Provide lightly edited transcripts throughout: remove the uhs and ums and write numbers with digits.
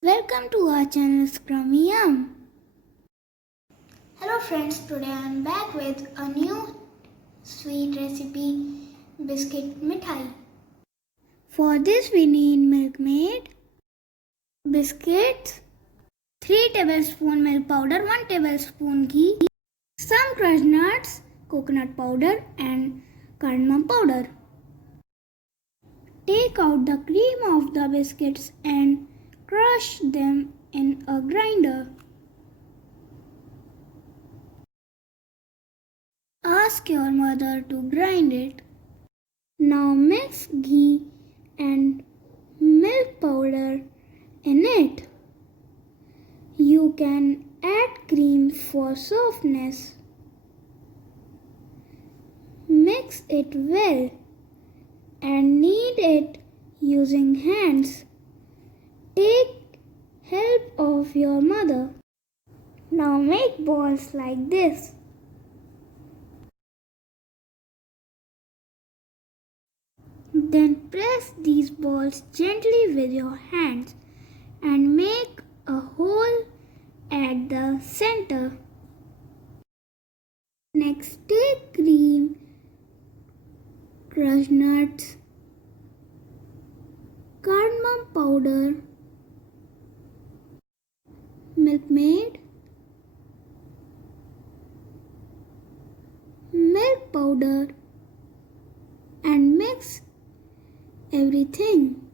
Welcome to our channel Scrummy Yum. Hello friends, today I am back with a new sweet recipe, biscuit mithaii. For this we need milkmaid, biscuits, 3 tablespoon milk powder, 1 tablespoon ghee, some crushed nuts, coconut powder and cardamom powder. Take out the cream of the biscuits and crush them in a grinder. Ask your mother to grind it. Now mix ghee and milk powder in it. You can add cream for softness. Mix it well and knead it using hands. Take help of your mother. Now make balls like this. Then press these balls gently with your hands and make a hole at the center. Next, take cream, crushed nuts, cardamom powder, milkmaid, milk powder and mix everything.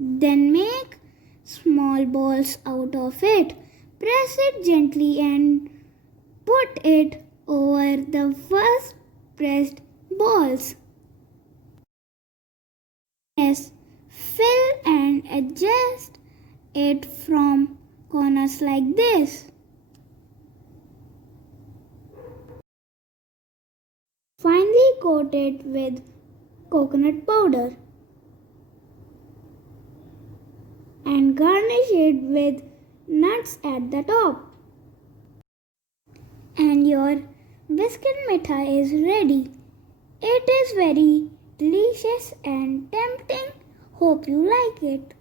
Then make small balls out of it. Press it gently and put it over the first pressed balls. Yes, fill and adjust it from corners like this. Finally coat it with coconut powder and garnish it with nuts at the top. And your biscuit mithaii is ready. It is very delicious and tempting. Hope you like it.